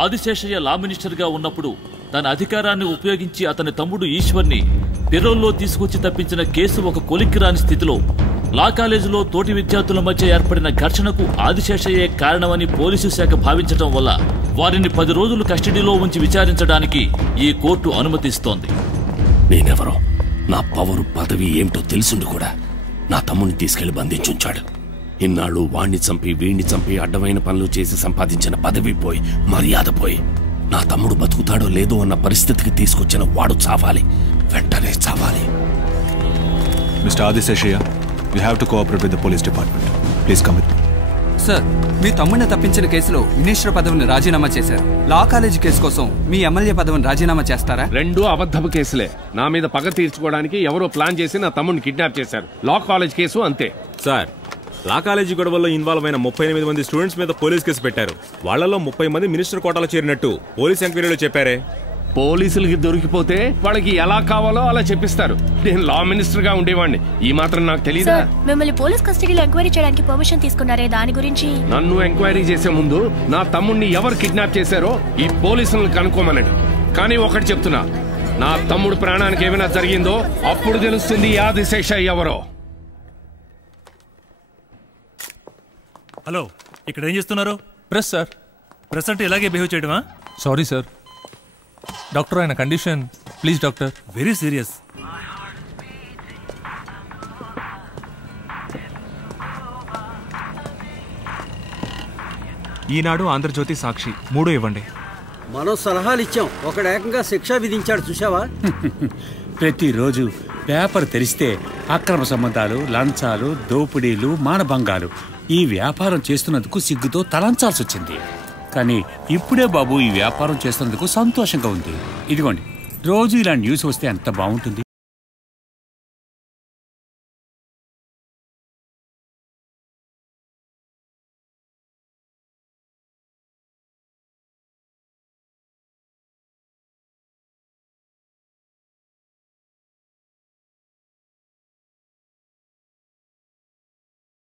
ఆదిశేషయ్య లా మినిస్టర్గా ఉన్నప్పుడు తన అధికారాన్ని ఉపయోగించి అతని తమ్ముడు ఈశ్వర్ని పెరోల్లో తీసుకొచ్చి తప్పించిన కేసు ఒక కొలిక్కిరాని స్థితిలో లా కాలేజీలో తోటి విద్యార్థుల మధ్య ఏర్పడిన ఘర్షణకు ఆదిశేషయ్యే కారణమని పోలీసు శాఖ భావించడం వల్ల వారిని 10 రోజులు కస్టడీలో ఉంచి విచారించడానికి ఈ కోర్టు అనుమతిస్తోంది. నేనెవరో, నా పవరు పదవి ఏమిటో తెలుసుండి కూడా నా తమ్ముడిని తీసుకెళ్లి బంధించుంచాడు. ఇన్నాళ్ళు వాణ్ణి చంపి వీణ్ణి చంపి అడ్డమైన పనులు చేసి సంపాదించిన పదవి పోయి, మర్యాద పోయి, నా తమ్ముడు బతుకుతాడో లేదో అన్న పరిస్థితికి తీసుకొచ్చిన వాడు చావాలి, వెంటనే చావాలి. Mister Adiseshaiah, you have to cooperate with the police department. Please come with me. Sir, మీ తమ్ముడిని తప్పించిన కేసులో మినిస్టర్ పదవిని రాజీనామా చేశారు. లా కాలేజీ కేసు కోసం మీ ఎమ్మెల్యే పదవిని రాజీనామా చేస్తారా? 2 అబద్ధపు కేసులే. నా మీద పగ తీర్చుకోవడానికి ఎవరో ప్లాన్ చేసి నా తమ్ముడిని కిడ్నాప్ చేశారు. లా కాలేజ్ కేసు అంతే. సార్, లా కాలేజీ గొడవల్లో ఇన్వాల్వ్ అయిన 38 మంది స్టూడెంట్స్ మీద పోలీస్ కేసు పెట్టారు. వాళ్లలో 30 మంది మినిస్టర్ కోటాలో చేరినట్టు పోలీస్ ఎంక్వైరీలో చెప్పారే. పోలీసులకి దొరికిపోతే వాళ్ళకి ఎలా కావాలో అలా చెప్పిస్తారు. నేను లా మినిస్టర్ గా ఉండేవాడిని, ఈ మాత్రం నాకు తెలియదా? మిమ్మల్ని పోలీస్ కస్టడీలో ఎంక్వైరీ చేయడానికి పర్మిషన్ తీసుకున్నారే, దాని గురించి? నన్ను ఎంక్వైరీ చేసే ముందు నా తమ్ముడిని ఎవరు కిడ్నాప్ చేశారో ఈ పోలీసులను కనుక్కోమనండి. కానీ ఒకటి చెప్తున్నా, నా తమ్ముడు ప్రాణానికి ఏమైనా జరిగిందో అప్పుడు తెలుస్తుంది ఆదిశేషయ్య ఎవరో. హలో, ఇక్కడ ఏం చేస్తున్నారు? Press sir. ప్రెస్ అంటే ఇలాగే బిహేవ్ చేయడమా? Sorry sir. డాక్టర్, ఆయన condition. Please doctor. Very serious. Eenadu, Andhrajyothy, Sakshi 3 ఇవ్వండి. మనం సలహాలు ఇచ్చాం, ఒకడు ఏకంగా శిక్ష విధించాడు, చూసావా? ప్రతిరోజు పేపర్ తెరిస్తే అక్రమ సంబంధాలు, లంచాలు, దోపిడీలు, మానభంగాలు. ఈ వ్యాపారం చేస్తున్నందుకు సిగ్గుతో తలంచాల్సి వచ్చింది. కానీ ఇప్పుడే బాబు ఈ వ్యాపారం చేస్తున్నందుకు సంతోషంగా ఉంది. ఇదిగోండి, రోజు ఇలా న్యూస్ వస్తే ఎంత బాగుంటుంది.